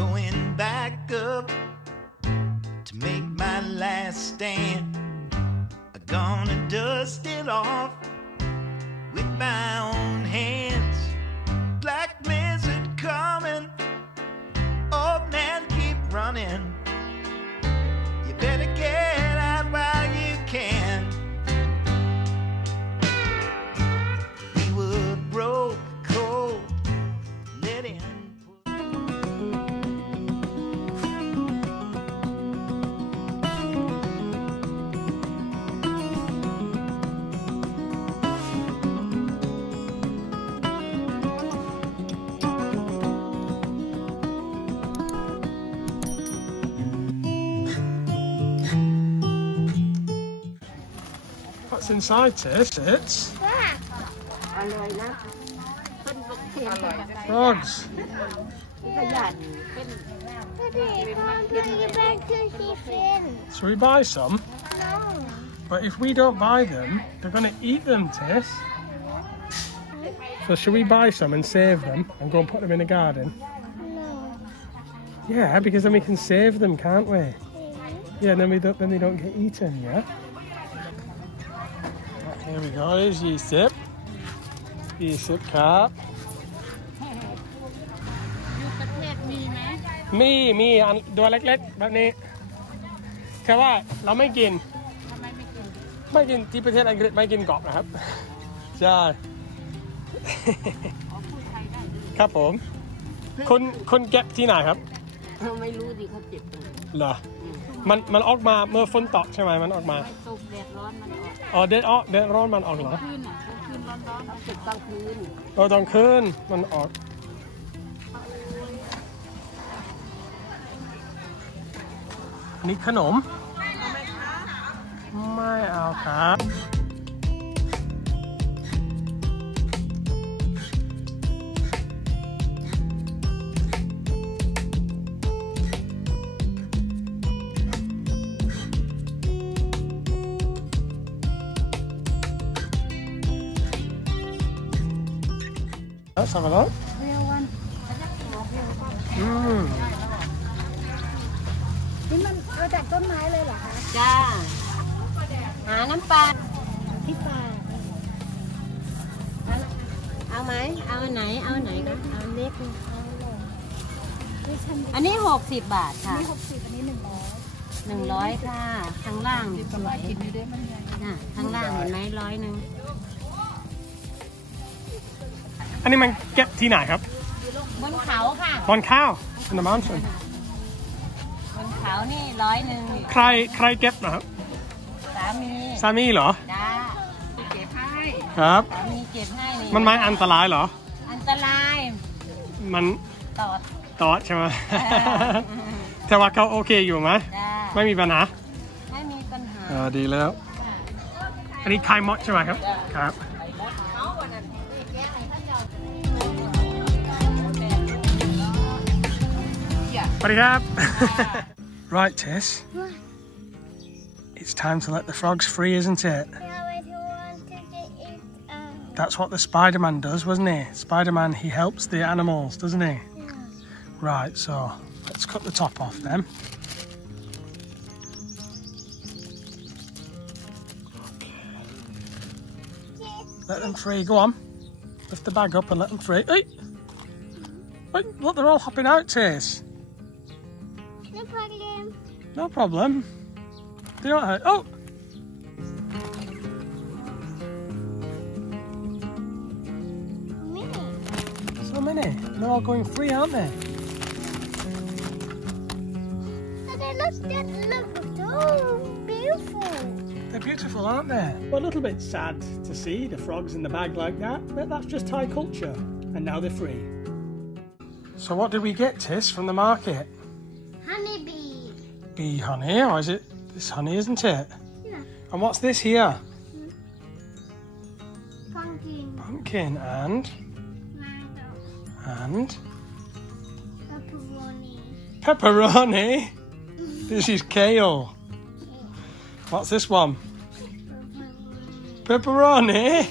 going back up to make my last stand. I'm gonna dust it off with my own hands. Black blizzard coming, old man keep running. You better get out while you can. We were broke, cold, let in. What's inside this? It's frogs. Shall we buy some? No. But if we don't buy them, they're going to eat them, Tess. So should we buy some and save them and go and put them in the garden? No. Yeah, because then we can save them, can't we? Yeah, and then they don't get eaten, yeah? Here we go, there's Yusip. Yusip ครับ อยู่ประเทศมีไหม มีอันตัวเล็กๆแบบนี้แค่ว่าเราไม่กิน ทำไมไม่กิน ไม่กินที่ประเทศอังกฤษไม่กินกรอบนะครับใช่ อ๋อพูดไทยได้ด้วย ครับผมคนเก็บที่ไหนครับ ไม่รู้ดิเขาเจ็บตรงไหน เหรอมันออกมาเมื่อฝนตกใช่ไหมมันออกมา ไม่ตกแดดร้อนมันออก อ๋อแดดร้อนมันออกเหรอ คืนอ่ะกลางคืนร้อนๆเขาเจ็บกลางคืน ตอนคืนมันออกนี่ขนมไม่เอาครับสั่งมาแล้วนี่มันเอาจากต้นไม้เลยเหรอคะ จ้าหาน้ำปลา ที่ป่า เอาไหมเอาอันไหนเอาอันไหนคะเอาเล็ก ที่ฉัน อันนี้60 บาทค่ะ นี่60อันนี้100 100ค่ะข้างล่างสวยน่ะข้างล่างเห็นไหม100 นึง อันนี้มันเก็บที่ไหนครับ บนเขาค่ะ บนข้าว on the mountain บนเขานี่100 นึง ใครเก็บนะครับ สามี เหรอ จ้าเก็บให้ ครับ สามีเก็บให้นี่ มันไม่อันตรายเหรอ อันตราย มัน ตอด ใช่ไหม แต่ว่าเขาโอเคอยู่ไหม จ้า ไม่มีปัญหา ไม่มีปัญหา ดีแล้ว อันนี้คายมดใช่ไหมครับ ครับ สวัสดีครับ Right, Tess. It's time to let the frogs free, isn't it? Yeah, but you want to eat That's what the Spider-Man does, wasn't he? Spider-Man, he helps the animals, doesn't he? Right, so let's cut the top off then. Let them free, go on. Lift the bag up and let them free. Hey! Wait, look, they're all hopping out, Tess. No problem. No problem. They don't hurt. Oh! Mini. So many. They're all going free, aren't they? So they look so beautiful. They're beautiful, aren't they? Well, a little bit sad to see the frogs in the bag like that, but that's just Thai culture. And now they're free. So what did we get, Tess, from the market? Honeybee. Bee honey, or is it this honey, isn't it? Yeah. And what's this here? Pumpkin. Pumpkin and Mango. Pepperoni. pepperoni. This is kale. What's this one? Pepperoni.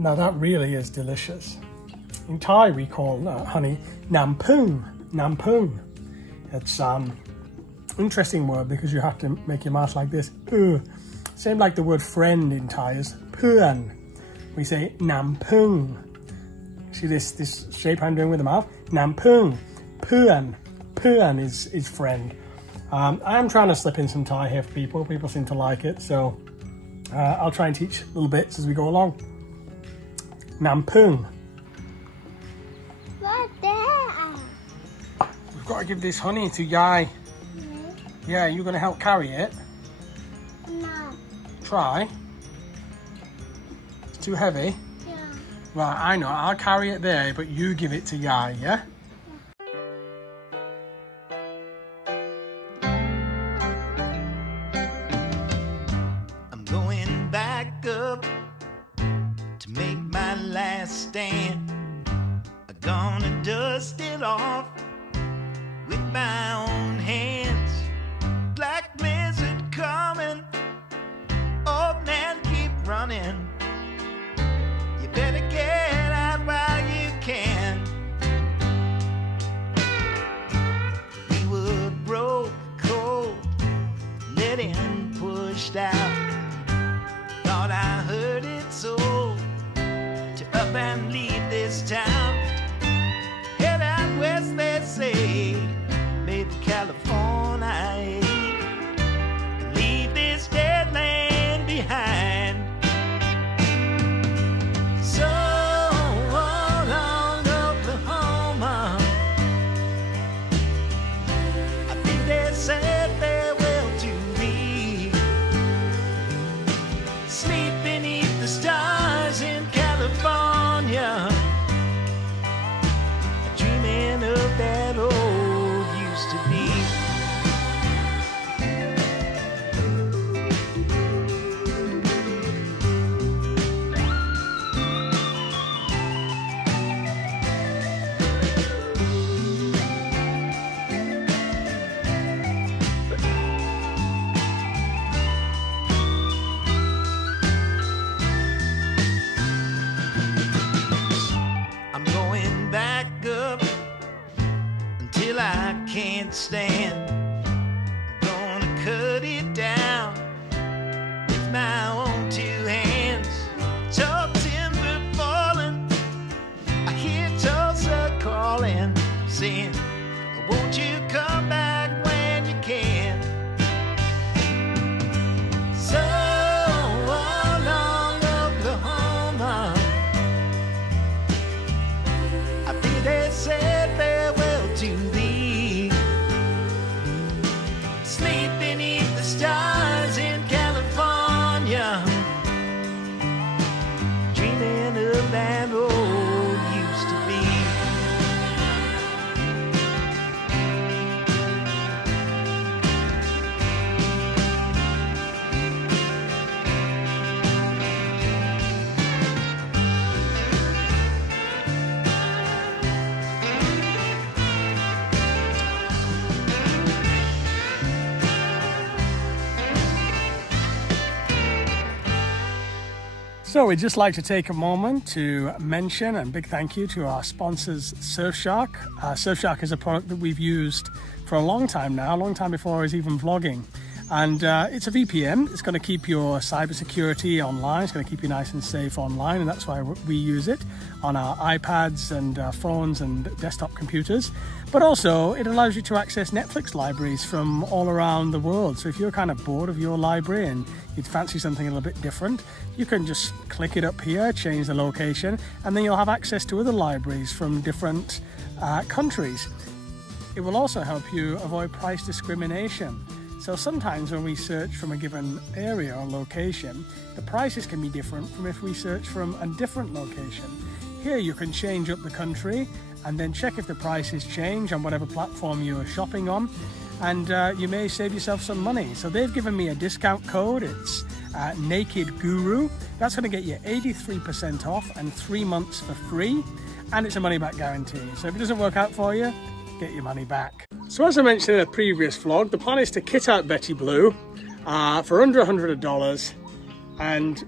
Now that really is delicious. In Thai we call honey nam pung. Nam pung. It's interesting word because you have to make your mouth like this. Same like the word friend in Thai is puan. We say nam pung. See this shape I'm doing with the mouth? Nam pung. Puan. Puan is friend. I am trying to slip in some Thai here for people. People seem to like it, so I'll try and teach little bits as we go along. Nam pung. What there? We've got to give this honey to Yai. Yeah, you're going to help carry it? No. Try. It's too heavy? Yeah. Right, I know. I'll carry it there, but you give it to Yai, yeah? I'm going back up to make my last stand. I'm gonna dust it off with my own hands. Black blizzard coming, old man keep running. You better get out while you can. We were broke, cold, let in, pushed out. Thought I heard it so, to up and leave this town. Head out west, they say, maybe California. Leave this dead land behind. So long, Oklahoma. I think they said farewell to me. Sleep beneath the stars in California, dreaming of that old used to be. I'm going back up until I can't stand. I'm gonna cut it down with my own two hands. Tall timber falling, I hear Tulsa calling, saying, won't you come back when you can? So long, Oklahoma. I think they said farewell to thee. Sleep beneath the stars in California, dreaming of that old used to be. So we'd just like to take a moment to mention and big thank you to our sponsors, Surfshark. Surfshark is a product that we've used for a long time now, a long time before I was even vlogging. And it's a VPN. It's going to keep your cybersecurity online. It's going to keep you nice and safe online, and that's why we use it on our iPads and phones and desktop computers. But also, it allows you to access Netflix libraries from all around the world. So if you're kind of bored of your library and you'd fancy something a little bit different, you can just click it up here, change the location, and then you'll have access to other libraries from different countries. It will also help you avoid price discrimination. So sometimes when we search from a given area or location, the prices can be different from if we search from a different location. Here you can change up the country and then check if the prices change on whatever platform you are shopping on, and you may save yourself some money. So they've given me a discount code. It's Naked Guru. That's going to get you 83% off and 3 months for free, and it's a money back guarantee. So if it doesn't work out for you, get your money back. So as I mentioned in a previous vlog, the plan is to kit out Betty Blue for under $100, and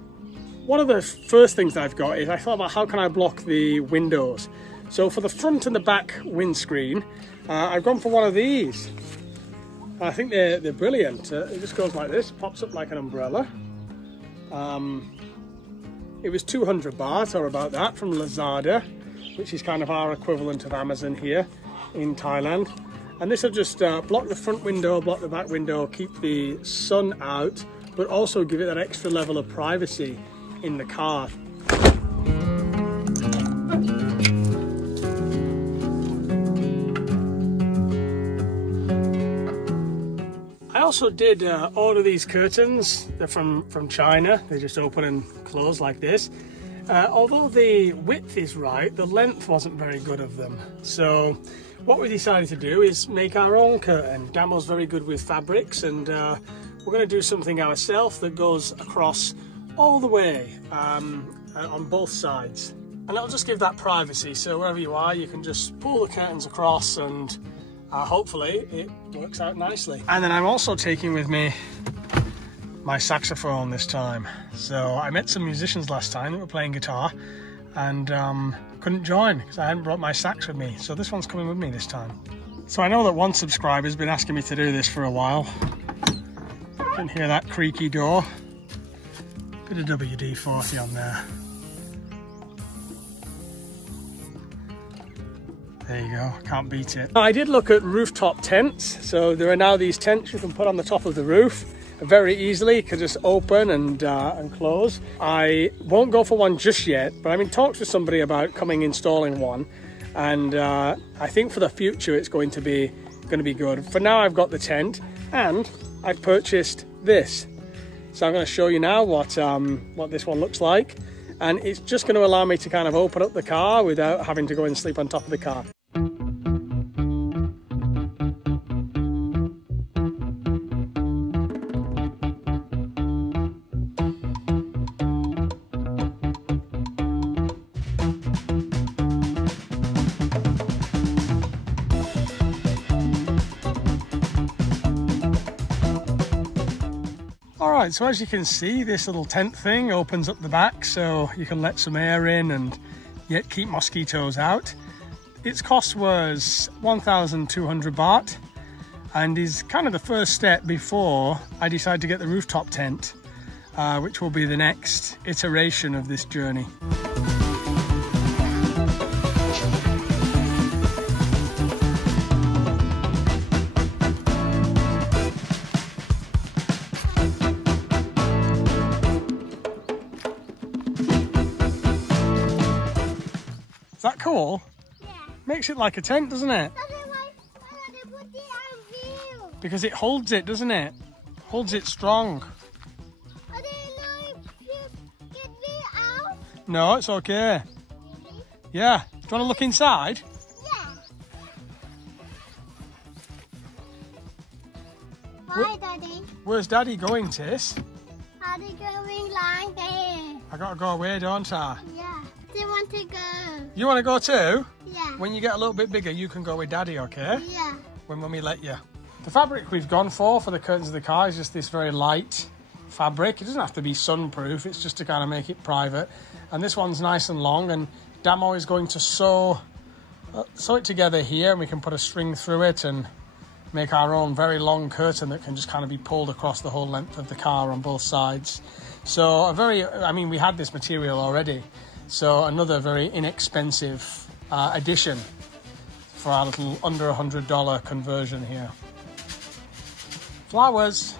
one of the first things that I've got is I thought about how can I block the windows. So for the front and the back windscreen, I've gone for one of these. I think they're brilliant. It just goes like this, pops up like an umbrella. It was 200 baht or about that from Lazada, which is kind of our equivalent of Amazon here in Thailand. And this will just block the front window, block the back window, keep the sun out, but also give it that extra level of privacy in the car. I also did order these curtains. They're from China. They just open and close like this. Although the width is right, the length wasn't very good of them. So what we decided to do is make our own curtain. Damo's very good with fabrics, and we're going to do something ourselves that goes across all the way on both sides. And it'll just give that privacy, so wherever you are, you can just pull the curtains across and hopefully it works out nicely. And then I'm also taking with me my saxophone this time. So I met some musicians last time that were playing guitar and couldn't join because I hadn't brought my sax with me. So this one's coming with me this time. So I know that one subscriber's been asking me to do this for a while. You can hear that creaky door. Bit of WD-40 on there. There you go, can't beat it. I did look at rooftop tents. So there are now these tents you can put on the top of the roof very easily. You can just open and close. I won't go for one just yet, but I'm in talks with somebody about installing one. And I think for the future it's going to be good. For now I've got the tent and I've purchased this. So I'm going to show you now what this one looks like. And it's just going to allow me to kind of open up the car without having to go and sleep on top of the car. Alright, so as you can see, this little tent thing opens up the back so you can let some air in and yet keep mosquitoes out. Its cost was 1,200 baht and is kind of the first step before I decide to get the rooftop tent, which will be the next iteration of this journey. Is that cool? Yeah. Makes it like a tent, doesn't it? Because it holds it, doesn't it? Holds it strong. No, it's okay. Yeah. Do you want to look inside? Yeah. Why, Daddy? Where's Daddy going, Tis? Daddy going like there. I gotta go away, don't I? Yeah. Do you want to go? You want to go too? Yeah. When you get a little bit bigger, you can go with Daddy, okay? Yeah. When Mummy let you. The fabric we've gone for the curtains of the car is just this very light fabric. It doesn't have to be sunproof, it's just to kind of make it private. And this one's nice and long, and Damo is going to sew it together here, and we can put a string through it and make our own very long curtain that can just kind of be pulled across the whole length of the car on both sides. So we had this material already. So another very inexpensive addition for our little under $100 conversion here. Flowers.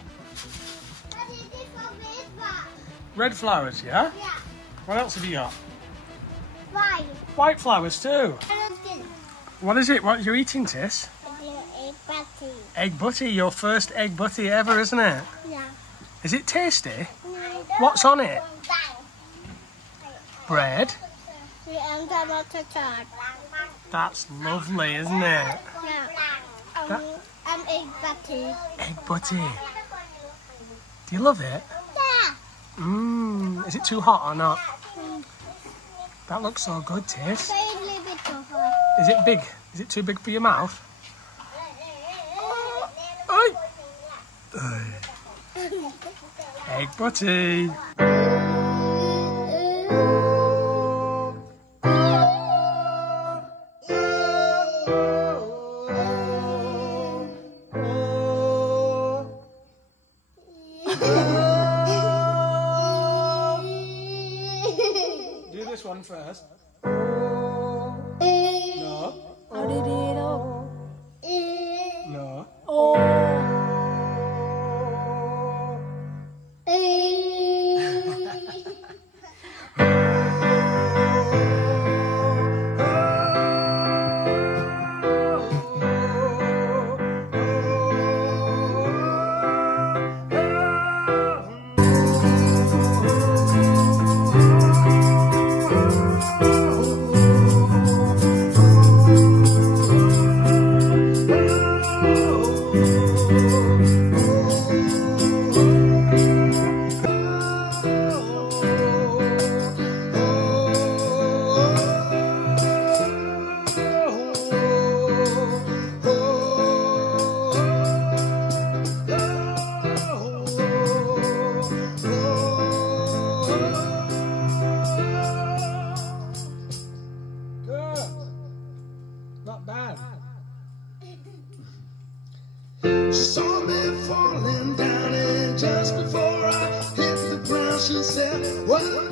Red flowers, yeah? Yeah. What else have you got? Why? White flowers too. What is it? What are you eating, Tis? Egg butty. Egg butty, your first egg butty ever, isn't it? Yeah. Is it tasty? What's on it? Bread. And tomato sauce. That's lovely, isn't it? Yeah. And egg butty. Egg butty. Do you love it? Yeah. Is it too hot or not? That looks so good, Tis. A little bit too hot. Is it big? Is it too big for your mouth? Oi. Egg butty. first. No. เอาดีๆลูก No. โอ้ Good. Not bad. Saw me falling down, and just before I hit the ground, she said, "What?"